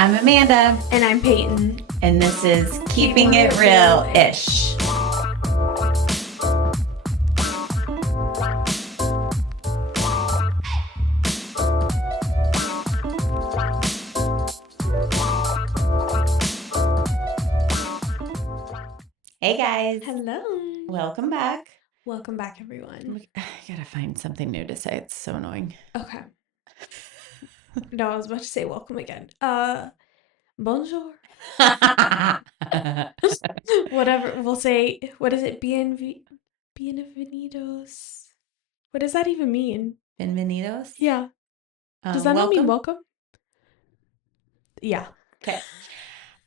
I'm Amanda. And I'm Peyton. And this is Keeping It Real-ish. Hey guys. Hello. Welcome back. Welcome back, everyone. I gotta find something new to say. It's so annoying. Okay. No, I was about to say welcome again. Bonjour. Whatever. We'll say, what is it? Bienvenidos. What does that even mean? Bienvenidos? Yeah. Does that not mean welcome? Yeah. Okay.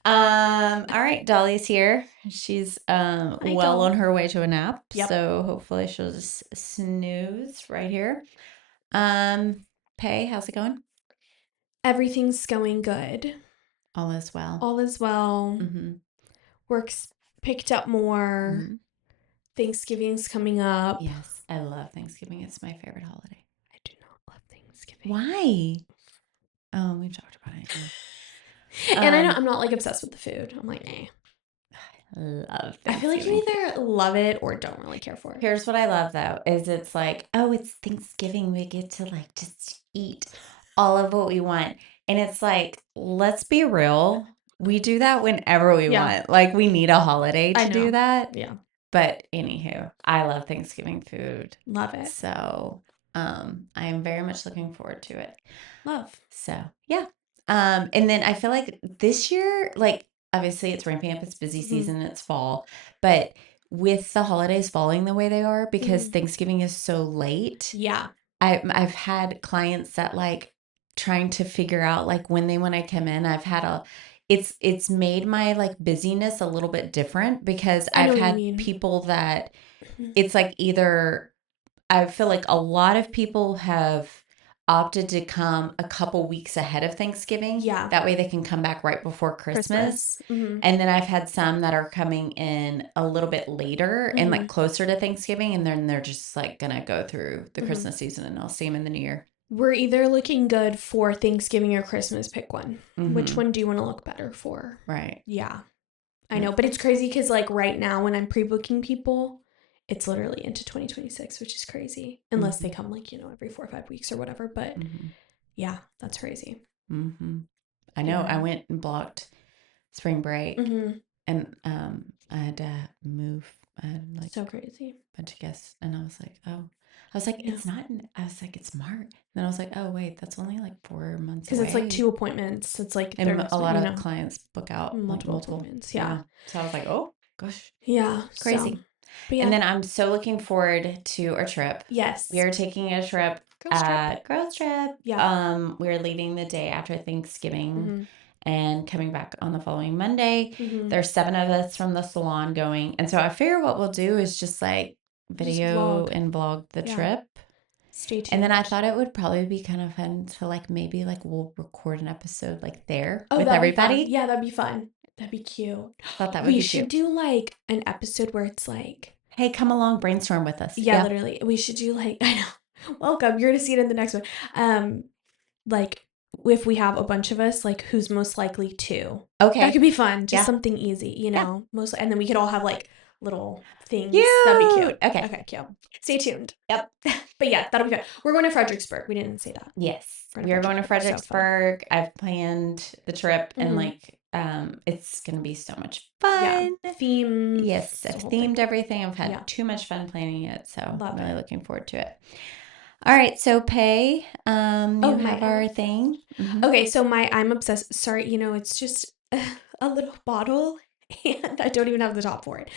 All right, Dolly's here. She's well on her way to a nap. Yep. So hopefully she'll just snooze right here. Pay, how's it going? Everything's going good. All is well. All is well. Mm-hmm. Work's picked up more. Mm-hmm. Thanksgiving's coming up. Yes, I love Thanksgiving. It's my favorite holiday. I do not love Thanksgiving. Why? Oh, we've talked about it. And I know I'm not like obsessed with the food. I'm like, eh. I love I feel like you either love it or don't really care for it. Here's what I love though, is it's like, oh, it's Thanksgiving. We get to like just eat all of what we want. And it's like, let's be real. We do that whenever we want. Like we need a holiday to do that. Yeah. But anywho, I love Thanksgiving food. Love it. So I am very much looking forward to it. Love. So yeah. And then I feel like this year, like obviously it's ramping up, it's busy season, it's fall, but with the holidays falling the way they are because Thanksgiving is so late. Yeah. I've had clients that like trying to figure out like when they want to come in. I've had it's made my like busyness a little bit different because I've had people that it's like either I feel like a lot of people have opted to come a couple weeks ahead of Thanksgiving. Yeah. That way they can come back right before Christmas. Mm-hmm. And then I've had some that are coming in a little bit later and like closer to Thanksgiving. And then they're just like going to go through the Christmas season and I'll see them in the new year. We're either looking good for Thanksgiving or Christmas. Pick one. Which one do you want to look better for? Right. Yeah. I know. But it's crazy because like right now when I'm pre-booking people, it's literally into 2026, which is crazy. Unless they come like, every 4 or 5 weeks or whatever. But yeah, that's crazy. I know. I went and blocked spring break and I had to move. I had like so crazy. A bunch of guests and I was like, it's not, I was like, it's March. And then I was like, oh wait, that's only like 4 months away. Because it's like 2 appointments. It's like and a lot of clients book out multiple appointments. Yeah. So I was like, oh gosh. Yeah. Crazy. So, and then I'm so looking forward to our trip. Yes. We are taking a trip. Girls trip. Yeah. We're leaving the day after Thanksgiving and coming back on the following Monday. There's 7 of us from the salon going. And so I figure what we'll do is just like video and vlog the trip. Stay tuned. And then I thought it would probably be kind of fun to like maybe like we'll record an episode like there with everybody. Yeah, that'd be fun. That'd be cute. I thought that would be cute. We should do like an episode where it's like, hey, come along, brainstorm with us. Yeah, literally. We should do like, I know. Welcome. You're going to see it in the next one. Like if we have a bunch of us, like who's most likely to. Okay. That could be fun. Just something easy, Mostly, and then we could all have like little things. Cute. That'd be cute. Okay, cute. Stay tuned. Yep. But yeah, that'll be fun. We're going to Fredericksburg. We didn't say that. Yes. We are going to Fredericksburg. So I've planned the trip and like it's going to be so much fun. Yeah. Theme. Yes, I've themed everything. I've had too much fun planning it, so I'm really looking forward to it. All right, so Pay, you have our thing. Okay, so I'm obsessed. Sorry, it's just a little bottle, and I don't even have the top for it.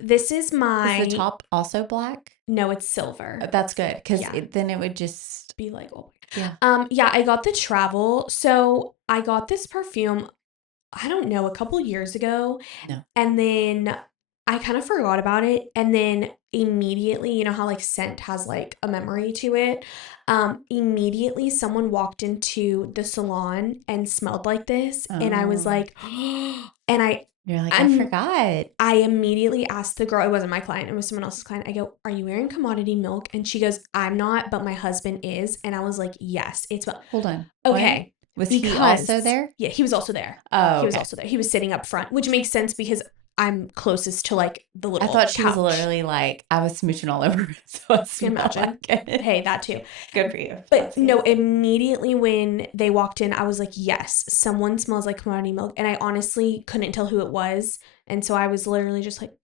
This is my. Is the top also black? No, it's silver. That's good because then it would just be like, oh. Yeah. Yeah, I got the travel. So I got this perfume. I don't know, a couple years ago. No. And then I kind of forgot about it. And then immediately, you know how like scent has like a memory to it. Immediately someone walked into the salon and smelled like this. And I was like, and you're like, I forgot. I immediately asked the girl, it wasn't my client, it was someone else's client. I go, are you wearing commodity milk? And she goes, I'm not, but my husband is. And I was like, yes, it's. Hold on. Okay. Was he also there? Yeah, he was also there. Oh, he was also there. He was sitting up front, which makes sense because I'm closest to like the little I thought she couch. was literally like, I was smooching all over her, so I Can imagine. Like it. Hey, that too. Good for you. But no, immediately when they walked in, I was like, yes, someone smells like commodity milk. And I honestly couldn't tell who it was. And so I was literally just like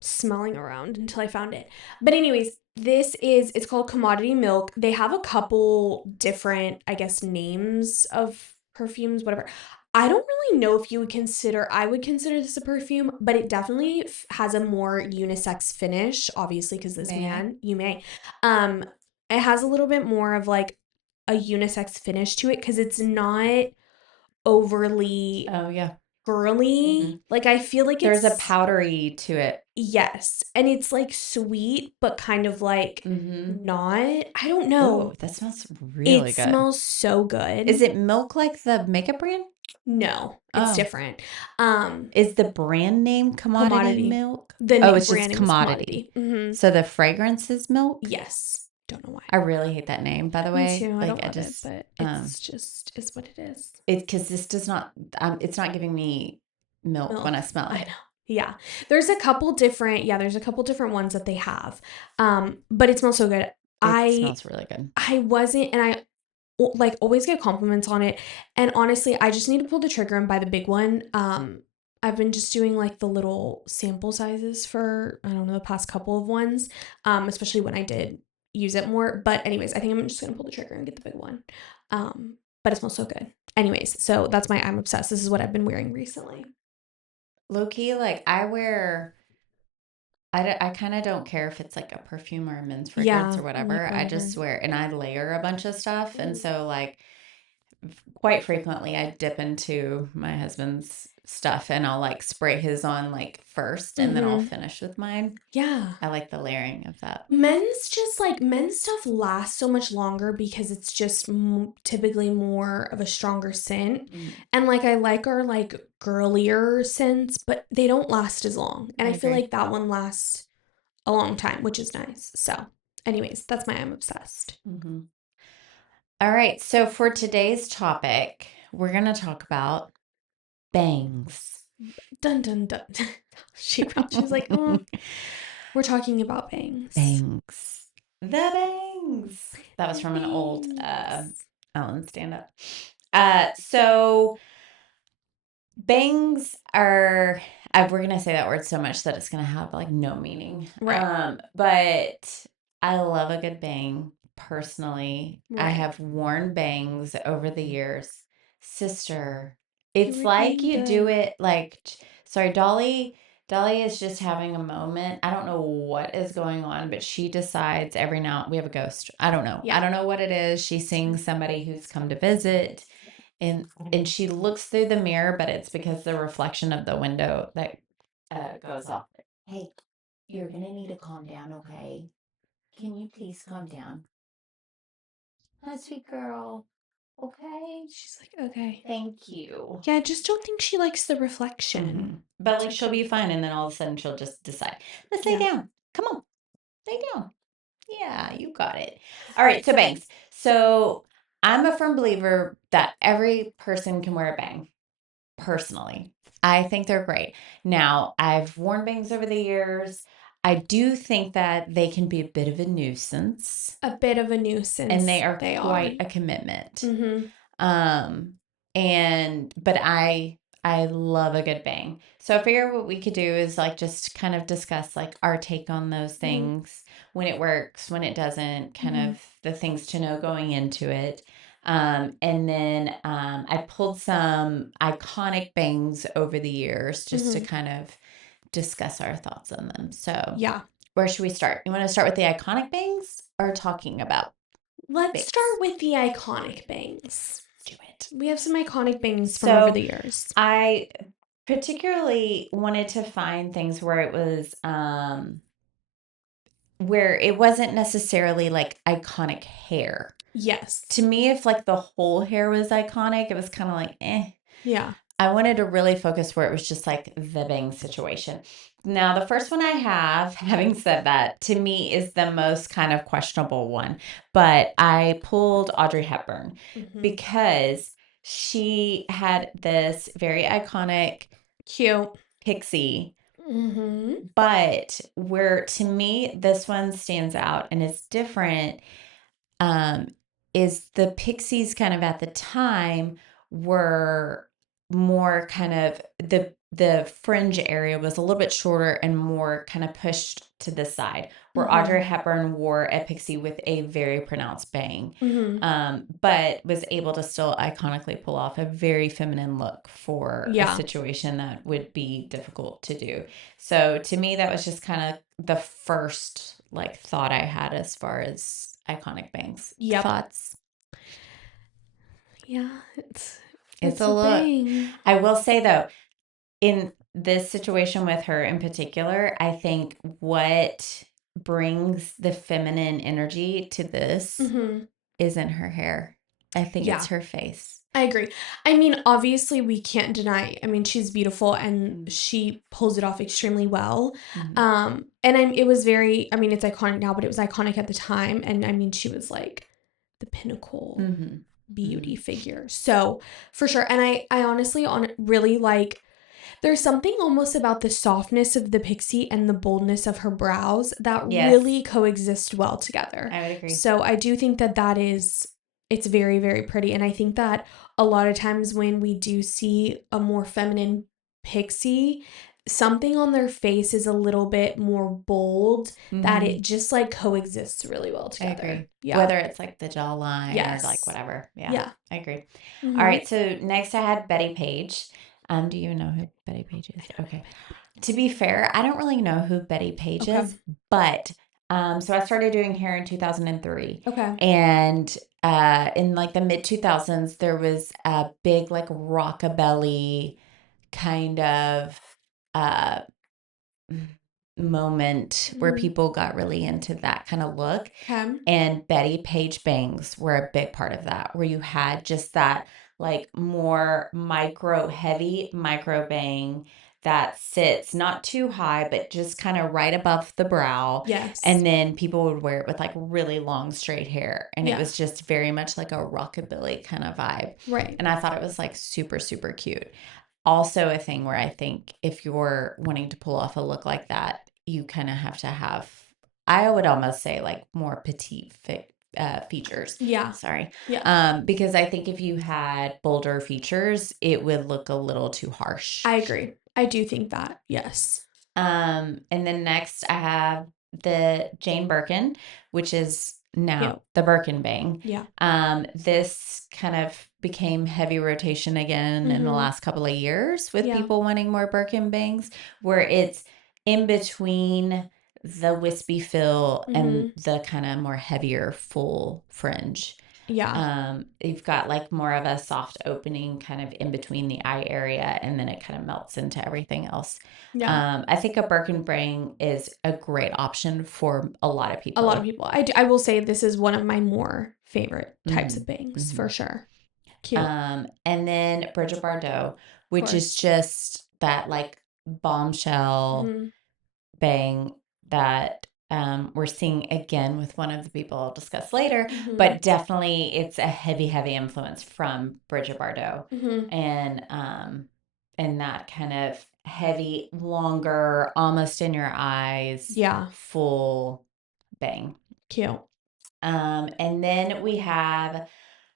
smelling around until I found it. But anyways, it's called commodity milk. They have a couple different, I guess, names of perfumes, whatever. I don't really know if I would consider this a perfume, but it definitely has a more unisex finish, obviously, because this man, you may. Um, it has a little bit more of like a unisex finish to it because it's not overly girly. Mm-hmm. Like I feel like there's a powdery to it. Yes. And it's like sweet, but kind of like not. I don't know. Ooh, that smells really good. It smells so good. Is it milk like the makeup brand? No, it's different. Is the brand name commodity milk? It's just commodity. Mm-hmm. So the fragrance is milk? Yes. Don't know why. I really hate that name, by the way. Me too. I don't love it, but it's what it is. It's because this does not. It's not giving me milk when I smell it. I know. Yeah. There's a couple different ones that they have. But it smells so good. It smells really good. I like always get compliments on it. And honestly, I just need to pull the trigger and buy the big one. I've been just doing like the little sample sizes for, I don't know, the past couple of ones. Especially when I did use it more. But anyways, I think I'm just gonna pull the trigger and get the big one. But it smells so good. Anyways, so that's my I'm obsessed. This is what I've been wearing recently. Low-key, like I wear, I kind of don't care if it's like a perfume or a men's fragrance or whatever. I just wear, and I layer a bunch of stuff. And so like quite frequently I dip into my husband's stuff and I'll like spray his on like first and then I'll finish with mine. Yeah. I like the layering of that. Men's stuff lasts so much longer because it's just typically more of a stronger scent. And like I like our like girlier scents, but they don't last as long. And I feel like that one lasts a long time, which is nice. So anyways, that's my I'm obsessed. All right. So for today's topic, we're going to talk about bangs. Dun, dun, dun. She was like, oh, we're talking about bangs. Bangs. The bangs. That was from an old Ellen stand-up. So bangs are, we're going to say that word so much that it's going to have like no meaning. Right. But I love a good bang. Personally, I have worn bangs over the years. Sister, it's like you do it like, sorry, Dolly is just having a moment. I don't know what is going on, but she decides every now, we have a ghost. I don't know. I don't know what it is. She sings somebody who's come to visit and she looks through the mirror, but it's because the reflection of the window that goes off. Hey, you're going to need to calm down, okay? Can you please calm down? Hi, sweet girl. Okay. She's like, okay. Thank you. Yeah, I just don't think she likes the reflection. But like she'll be fine, and then all of a sudden she'll just decide, let's lay down. Come on, lay down. Yeah, you got it. All right, so bangs. So I'm a firm believer that every person can wear a bang. Personally, I think they're great. Now, I've worn bangs over the years. I do think that they can be a bit of a nuisance. A bit of a nuisance. And they are quite a commitment. But I love a good bang. So I figure what we could do is like just kind of discuss like our take on those things, when it works, when it doesn't, kind of the things to know going into it. And then I pulled some iconic bangs over the years just to kind of discuss our thoughts on them. So yeah, where should we start? You want to start with the iconic bangs or talking about? Let's start with the iconic bangs. Let's do it. We have some iconic bangs from over the years. I particularly wanted to find things where it was where it wasn't necessarily like iconic hair. Yes. To me, if like the whole hair was iconic, it was kind of like, eh. Yeah. I wanted to really focus where it was just like the bang situation. Now, the first one I have, having said that, to me is the most kind of questionable one. But I pulled Audrey Hepburn because she had this very iconic Cute pixie. But where to me this one stands out and is different, is the pixies kind of at the time were more kind of the fringe area was a little bit shorter and more kind of pushed to the side, where Audrey Hepburn wore a pixie with a very pronounced bang, but was able to still iconically pull off a very feminine look for a situation that would be difficult to do. So to me, that was just kind of the first like thought I had as far as iconic bangs. Thoughts? Yeah, it's a look. Bang. I will say though, in this situation with her in particular, I think what brings the feminine energy to this isn't her hair. I think it's her face. I agree. I mean, obviously we can't deny, I mean, she's beautiful and she pulls it off extremely well. And it was very, I mean, it's iconic now, but it was iconic at the time. And I mean, she was like the pinnacle beauty figure. So for sure. And I honestly really like, there's something almost about the softness of the pixie and the boldness of her brows that really coexist well together. I would agree. So I do think that it's very, very pretty. And I think that a lot of times when we do see a more feminine pixie, something on their face is a little bit more bold, that it just like coexists really well together. I agree. Yeah. Whether it's like the jawline or like whatever. Yeah. I agree. All right. So next I had Betty Page. Do you know who Betty Page is? Okay. To be fair, I don't really know who Betty Page is, but so I started doing hair in 2003. Okay. And in like the mid 2000s, there was a big like rockabilly kind of moment where people got really into that kind of look. And Betty Page bangs were a big part of that, where you had just that like more heavy micro bang that sits not too high, but just kind of right above the brow. Yes. And then people would wear it with like really long straight hair. And it was just very much like a rockabilly kind of vibe. Right. And I thought it was like super, super cute. Also a thing where I think if you're wanting to pull off a look like that, you kind of have to have, I would almost say like more petite features. Yeah. Sorry. Yeah. Because I think if you had bolder features, it would look a little too harsh. I agree. I do think that. Yes. And then next I have the Jane Birkin, which is now the Birkin bang. Yeah. This kind of became heavy rotation again in the last couple of years with people wanting more Birkin bangs, where it's in between the wispy fill and the kind of more heavier full fringe. Yeah. You've got like more of a soft opening kind of in between the eye area, and then it kind of melts into everything else. Yeah. I think a Birkin bang is a great option for a lot of people. A lot of people. I will say this is one of my more favorite types of bangs for sure. Cute. And then Bridget Bardot, which is just that like bombshell bang that we're seeing again with one of the people I'll discuss later, but definitely it's a heavy, heavy influence from Bridget Bardot. And that kind of heavy, longer, almost in your eyes, full bang. Cute. And then we have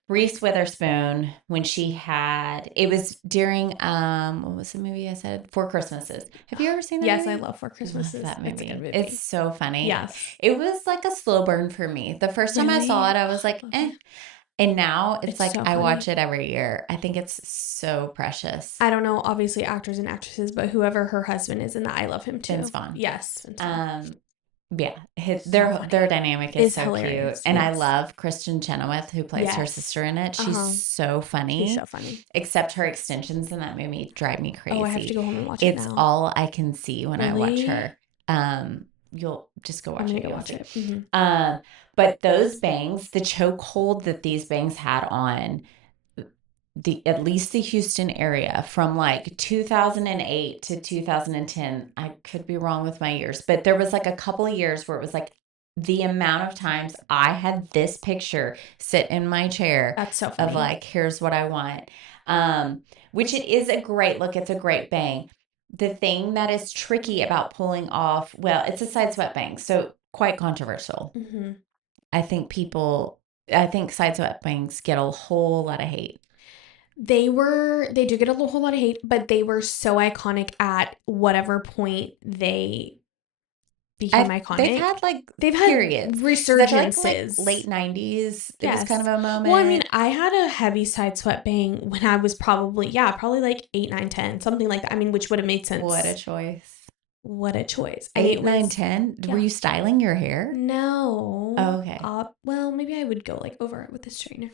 Reese Witherspoon when she had, it was during what was the movie I said? Four Christmases. Have you ever seen that Yes, movie? I love Four Christmases. Love that movie. It's a good movie. It's so funny. Yes. It was like a slow burn for me. The first time I saw it, I was like, eh. And now it's like so I watch it every year. I think it's so precious. I don't know, obviously actors and actresses, but whoever her husband is in that, I love him too. Vince Vaughn. Yes. Vince Vaughn. Yeah, their dynamic is so hilarious. Cute. And I love Kristen Chenoweth, who plays her sister in it. She's so funny. She's so funny. Except her extensions in that movie drive me crazy. Oh, I have to go home and watch it now. It's all I can see when I watch her. You'll just go watch it. Go watch it. But those bangs, the chokehold that these bangs had on, at least the Houston area from like 2008 to 2010. I could be wrong with my years, but there was like a couple of years where it was like the amount of times I had this picture sit in my chair. That's so of funny. like, here's what I want. Which it is a great look. It's a great bang. The thing that is tricky about pulling off, well, it's a side swept bang, so quite controversial. Mm-hmm. I think side swept bangs get a whole lot of hate. They do get a whole lot of hate, but they were so iconic at whatever point they became iconic. They've had periods. Resurgences. Like late 90s, it was kind of a moment. Well, I mean, I had a heavy side swept bang when I was probably like 8, 9, 10, something like that. I mean, which would have made sense. What a choice. What a choice. 8, 9, 10? Yeah. Were you styling your hair? No. Oh, okay. Well, maybe I would go like over it with the straightener.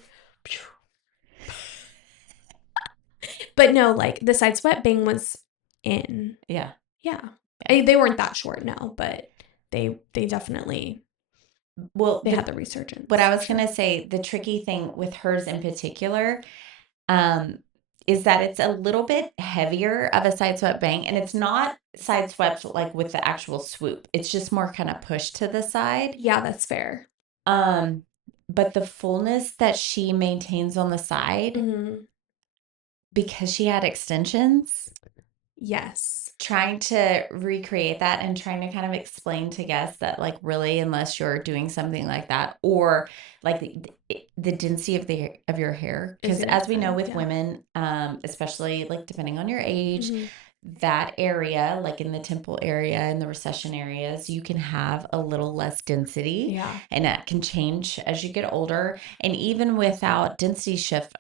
But no, like the side swept bang was in. Yeah. Yeah. They weren't that short, no, but they definitely, they had the resurgence. What I was going to say, the tricky thing with hers in particular, is that it's a little bit heavier of a side swept bang, and it's not side swept like with the actual swoop. It's just more kind of pushed to the side. Yeah, that's fair. But the fullness that she maintains on the side, mm-hmm. because she had extensions. Yes. Trying to recreate that and trying to kind of explain to guests that, like, really, unless you're doing something like that, or like the density of your hair, because as we know with women, especially like depending on your age, mm-hmm. that area, like in the temple area and the recession areas, you can have a little less density. Yeah. And that can change as you get older. And even without density shift,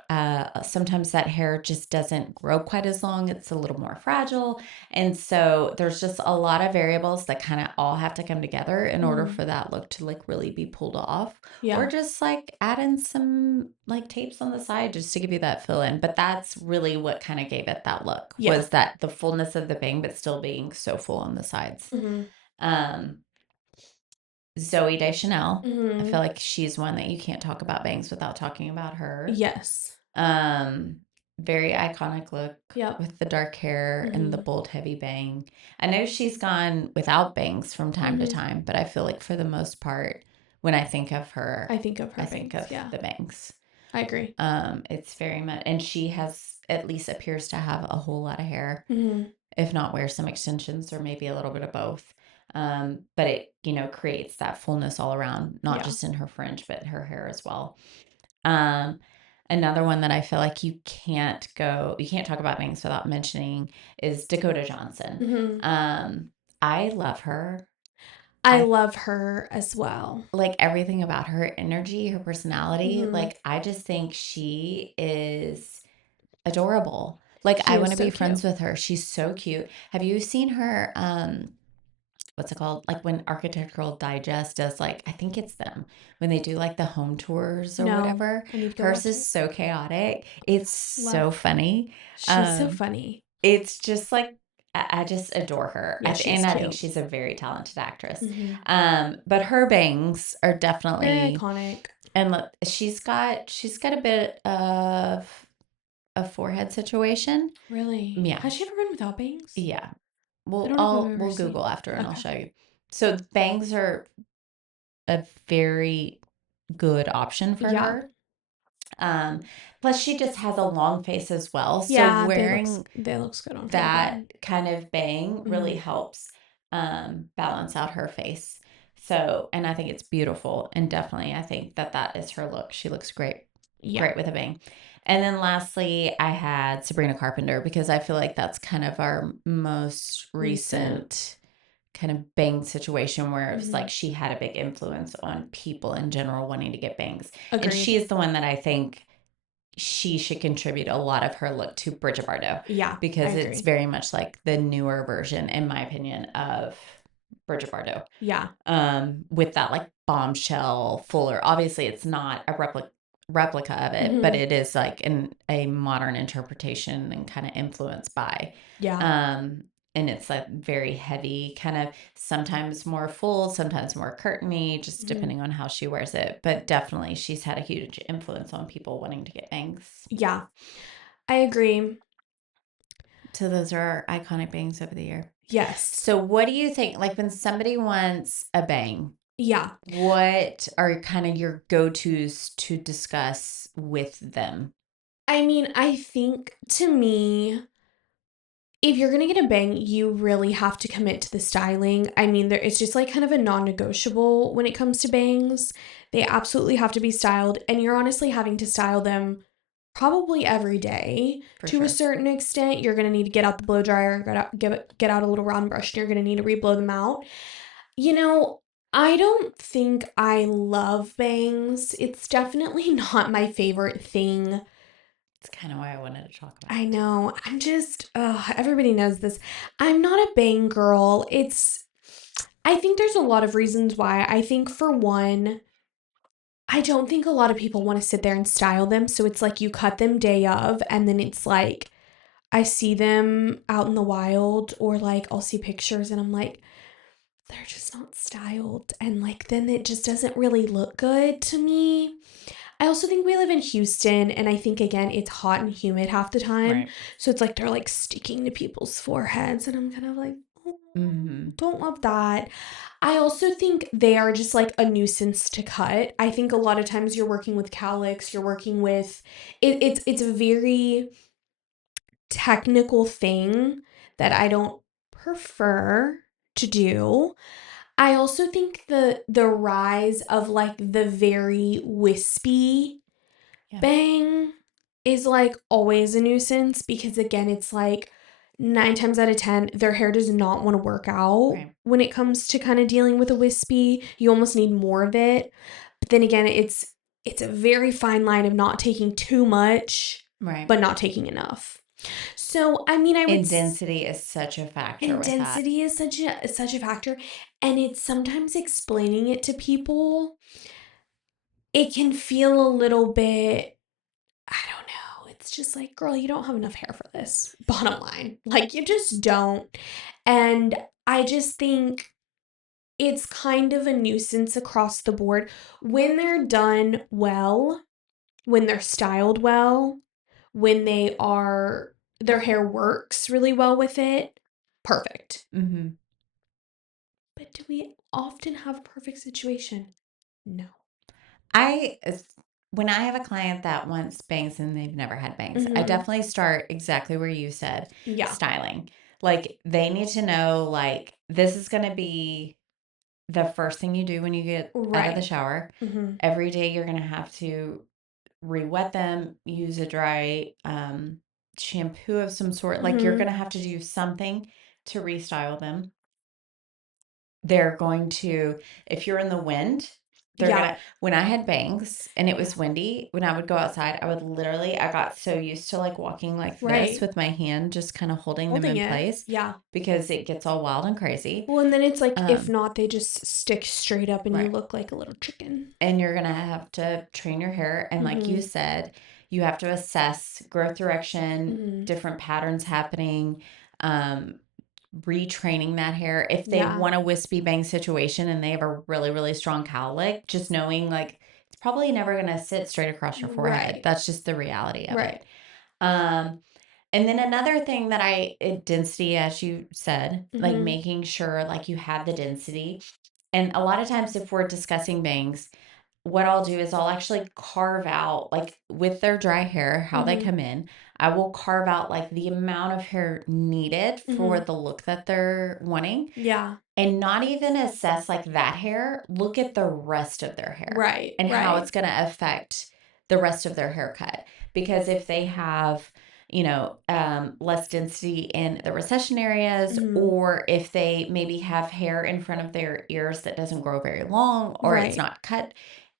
sometimes that hair just doesn't grow quite as long. It's a little more fragile. And so there's just a lot of variables that kind of all have to come together in order for that look to like really be pulled off. Yeah. Or just like add in some like tapes on the side just to give you that fill in. But that's really what kind of gave it that look, was that the fullness of the bang, but still being so full on the sides. Mm-hmm. Zoe Deschanel. I feel like she's one that you can't talk about bangs without talking about her. Yes. Very iconic look with the dark hair and the bold, heavy bang. I know she's gone without bangs from time to time, but I feel like for the most part, when I think of her, I think of the bangs. I agree. It's very much, and she has at least appears to have a whole lot of hair, if not wear some extensions or maybe a little bit of both. But it, creates that fullness all around, not just in her fringe, but her hair as well. Another one that I feel like you can't talk about bangs without mentioning is Dakota Johnson. I love her. I love her as well. Like everything about her energy, her personality. Like I just think she is adorable. Like I want to be friends with her. She's so cute. Have you seen her what's it called? Like when Architectural Digest does, like, I think it's them, when they do like the home tours or whatever. Hers is so chaotic. It's so funny. She's so funny. It's just like, I just adore her. Yeah, I think she's a very talented actress. But her bangs are definitely very iconic. And look, she's got a bit of a forehead situation. Really? Yeah. Has she ever been without bangs? Yeah. We'll Google after and I'll show you. So bangs are a very good option for her. Plus she just has a long face as well. So wearing that looks good on that kind of bang really helps balance out her face. So, and I think it's beautiful, and definitely I think that is her look. She looks great. Great with a bang. And then lastly, I had Sabrina Carpenter, because I feel like that's kind of our most recent kind of bang situation where it's like she had a big influence on people in general wanting to get bangs. Agreed. And she is the one that I think she should contribute a lot of her look to Bridget Bardot. Yeah. Because it's very much like the newer version, in my opinion, of Bridget Bardot. Yeah. With that like bombshell fuller. Obviously it's not a replica of it, but it is like a modern interpretation and kind of influenced by. Yeah. and it's like very heavy, kind of sometimes more full, sometimes more curtainy, just depending on how she wears it. But definitely she's had a huge influence on people wanting to get bangs. Yeah, I agree. So those are our iconic bangs over the year. Yes. So what do you think, like when somebody wants a bang, Yeah. what are kind of your go-tos to discuss with them? I mean, I think to me, if you're gonna get a bang, you really have to commit to the styling. I mean, it's just like kind of a non-negotiable when it comes to bangs. They absolutely have to be styled, and you're honestly having to style them probably every day For to a sure. certain extent. You're gonna need to get out the blow dryer, get out a little round brush, and you're gonna need to re-blow them out. You know, I don't think I love bangs. It's definitely not my favorite thing. It's kind of why I wanted to talk about I it. know. Everybody knows this. I'm not a bang girl. I think there's a lot of reasons why. I think for one, I don't think a lot of people want to sit there and style them. So it's like you cut them day of, and then it's like I see them out in the wild, or like I'll see pictures and I'm like, they're just not styled. And like, then it just doesn't really look good to me. I also think we live in Houston, and I think, again, it's hot and humid half the time. Right. So it's like they're like sticking to people's foreheads, and I'm kind of like, oh, Mm-hmm. don't love that. I also think they are just like a nuisance to cut. I think a lot of times you're working with cowlicks, you're working with it's a very technical thing that I don't prefer to do. I also think the rise of like the very wispy Yeah. bang is like always a nuisance because again it's like 9 times out of 10 their hair does not want to work out Right. when it comes to kind of dealing with a wispy. You almost need more of it. But then again, it's a very fine line of not taking too much Right. but not taking enough. So, I mean, And density is such a factor and with that. density is such a factor, and it's sometimes explaining it to people, it can feel a little bit, I don't know. It's just like, girl, you don't have enough hair for this. Bottom line. Like, you just don't. And I just think it's kind of a nuisance across the board. When they're done well, when they're styled well, when their hair works really well with it, perfect. Mm-hmm. But do we often have a perfect situation? No. When I have a client that wants bangs and they've never had bangs, I Mm-hmm. definitely start exactly where you said, Yeah. styling. Like they need to know, like, this is going to be the first thing you do when you get out of the Right. shower. Mm-hmm. Every day you're going to have to re-wet them, use a dry shampoo of some sort. Like you're Mm-hmm. going to have to do something to restyle them. They're going to, if you're in the wind, they're Yeah. gonna, when I had bangs and it was windy, when I would go outside, I got so used to like walking like this Right. with my hand, just kind of holding them Holding in it. place Yeah. because it gets all wild and crazy. Well, and then it's like, if Um, not, they just stick straight up and you right. look like a little chicken. And you're gonna have to train your hair. And like you Mm-hmm. said, you have to assess growth direction, Mm-hmm. different patterns happening. Um, retraining that hair. If they Yeah. want a wispy bang situation and they have a really, really strong cowlick, just knowing like it's probably never going to sit straight across your forehead. Right. That's just the reality of Right. it. Um, and then another thing that density, as you said, like Mm-hmm. making sure like you have the density. And a lot of times, if we're discussing bangs, what I'll do is I'll actually carve out, like with their dry hair, how they Mm-hmm. come in. I will carve out like the amount of hair needed for Mm-hmm. the look that they're wanting Yeah. and not even assess like that hair. Look at the rest of their hair Right. and how Right. it's going to affect the rest of their haircut. Because if they have, less density in the recession areas, Mm-hmm. or if they maybe have hair in front of their ears that doesn't grow very long, or it's Right. not cut,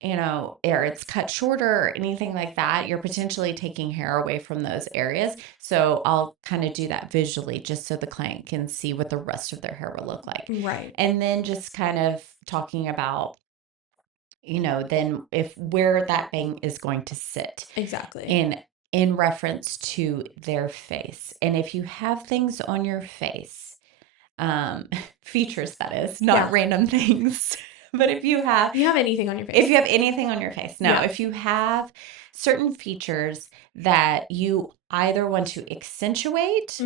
or it's cut shorter or anything like that, you're potentially taking hair away from those areas. So I'll kind of do that visually just so the client can see what the rest of their hair will look like. Right. And then just kind of talking about, then if where that bang is going to sit Exactly. in reference to their face. And if you have things on your face features, that is, not random things. But if you have anything on your face. If you have anything on your face. No, if you have certain features that you either want to accentuate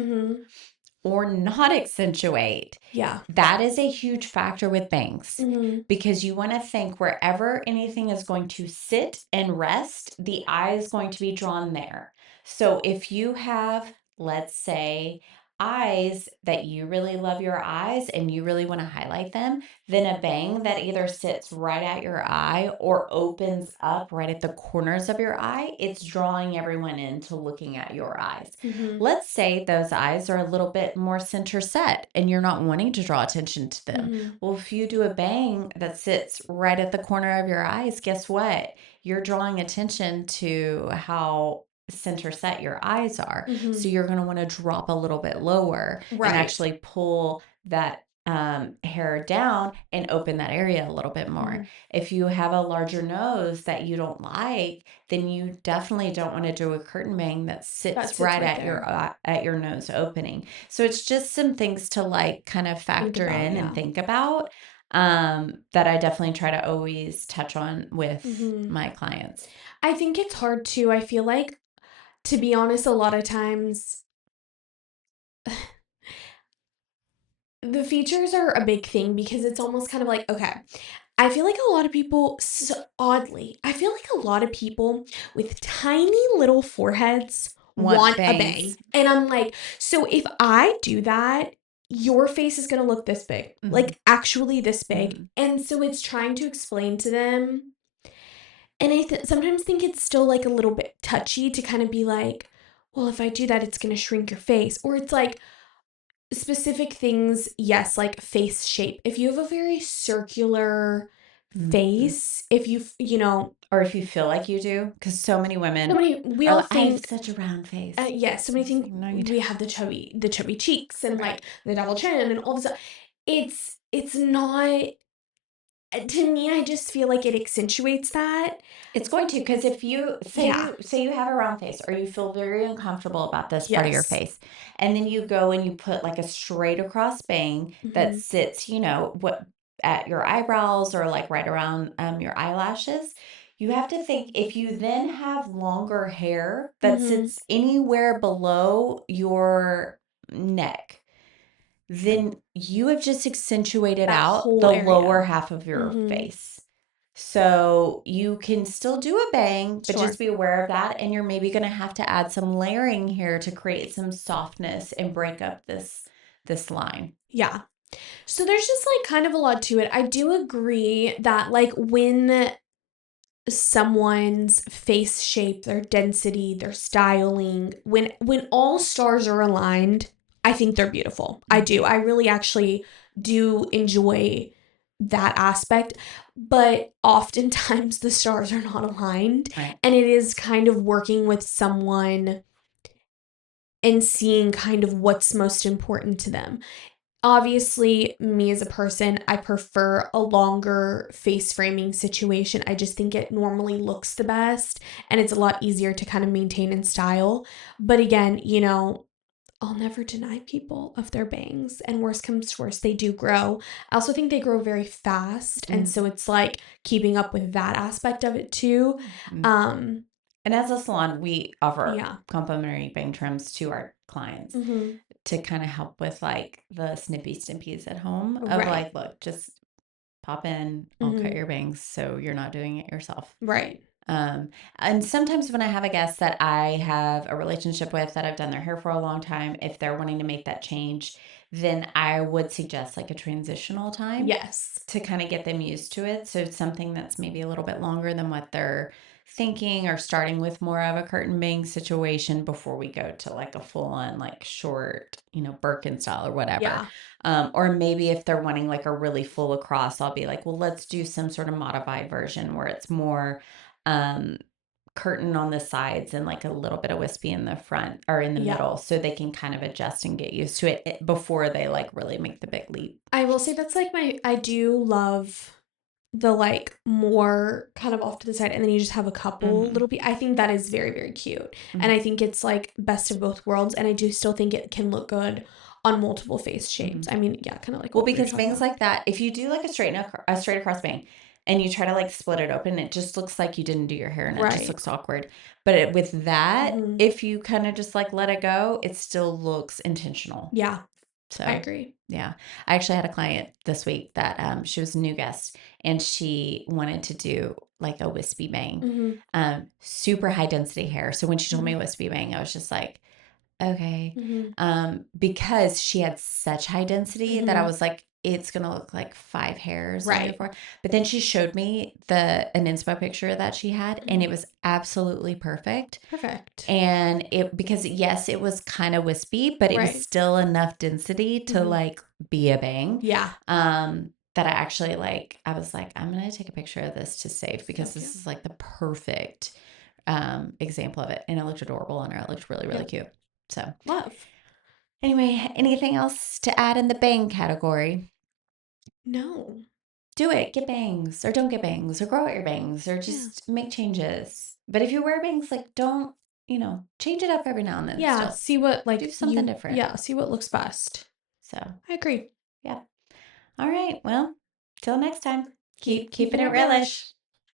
or not accentuate. Yeah. That is a huge factor with bangs because you want to think wherever anything is going to sit and rest, the eye is going to be drawn there. So if you have, let's say, eyes that you really love your eyes and you really want to highlight them, then a bang that either sits right at your eye or opens up right at the corners of your eye, it's drawing everyone into looking at your eyes. Let's say those eyes are a little bit more center set and you're not wanting to draw attention to them. Well, if you do a bang that sits right at the corner of your eyes, guess what? You're drawing attention to how center set your eyes are. So you're going to want to drop a little bit lower and actually pull that hair down and open that area a little bit more. If you have a larger nose that you don't like, then you definitely don't want to do a curtain bang that sits right at your nose opening. So it's just some things to like kind of factor in and think about that I definitely try to always touch on with my clients. I think it's hard too. I feel like, to be honest, a lot of times the features are a big thing because it's almost kind of like, okay, I feel like a lot of people, oddly, I feel like a lot of people with tiny little foreheads want a bang. And I'm like, so if I do that, your face is going to look this big, like actually this big. And so it's trying to explain to them. And I sometimes think it's still like a little bit touchy to kind of be like, well, if I do that, it's going to shrink your face. Or it's like specific things, yes, like face shape. If you have a very circular face, if you know, or if you feel like you do, because so many women, we all think I have such a round face. Yes, so many think we have the chubby cheeks and like the double chin and all this stuff. It's not. To me, I just feel like it accentuates that. It's going to, because if you say you have a round face or you feel very uncomfortable about this part of your face, and then you go and you put like a straight across bang that sits, what at your eyebrows or like right around your eyelashes, you have to think if you then have longer hair that sits anywhere below your neck, then you have just accentuated out the lower half of your face. So you can still do a bang, but just be aware of that. And you're maybe going to have to add some layering here to create some softness and break up this line. Yeah. So there's just like kind of a lot to it. I do agree that like when someone's face shape, their density, their styling, when all stars are aligned, I think they're beautiful. I do. I really actually do enjoy that aspect, but oftentimes the stars are not aligned, and it is kind of working with someone and seeing kind of what's most important to them. Obviously, me as a person, I prefer a longer face framing situation. I just think it normally looks the best and it's a lot easier to kind of maintain and style. But again, I'll never deny people of their bangs, and worst comes to worst, they do grow. I also think they grow very fast, and so it's like keeping up with that aspect of it too. And as a salon, we offer complimentary bang trims to our clients to kind of help with like the snippy snippies at home of like, look, just pop in, I'll cut your bangs so you're not doing it yourself. Right. And sometimes when I have a guest that I have a relationship with that I've done their hair for a long time, if they're wanting to make that change, then I would suggest like a transitional time. Yes. To kind of get them used to it. So it's something that's maybe a little bit longer than what they're thinking, or starting with more of a curtain bang situation before we go to like a full on like short, Birkin style or whatever. Yeah. Or maybe if they're wanting like a really full across, I'll be like, well, let's do some sort of modified version where it's more curtain on the sides and like a little bit of wispy in the front or in the middle, so they can kind of adjust and get used to it before they like really make the big leap. I will say that's like I do love the like more kind of off to the side, and then you just have a couple little I think that is very, very cute. And I think it's like best of both worlds, and I do still think it can look good on multiple face shapes. I mean, yeah, kind of like well, what we were because talking bangs about. like that, if you do like a straight across bang and you try to like split it open, it just looks like you didn't do your hair and it just looks awkward. But with that, if you kind of just like let it go, it still looks intentional. Yeah, So I agree. yeah, I actually had a client this week that she was a new guest and she wanted to do like a wispy bang, super high density hair. So when she told me wispy bang, I was just like, okay. Because she had such high density that I was like, it's gonna look like 5 hairs on your forehead. But then she showed me an inspo picture that she had, and it was absolutely perfect. Perfect. And because yes, it was kind of wispy, but it was still enough density to like be a bang. Yeah. That I actually like. I was like, I'm gonna take a picture of this to save because this is like the perfect example of it, and it looked adorable on her. It looked really, really cute. So love. Anyway, anything else to add in the bang category? No. Do it. Get bangs or don't get bangs or grow out your bangs or just make changes. But if you wear bangs, like don't, change it up every now and then. Yeah. Still. See what like do something different. Yeah. See what looks best. So I agree. yeah. All right. Well, till next time. Keep Keeping it it realish.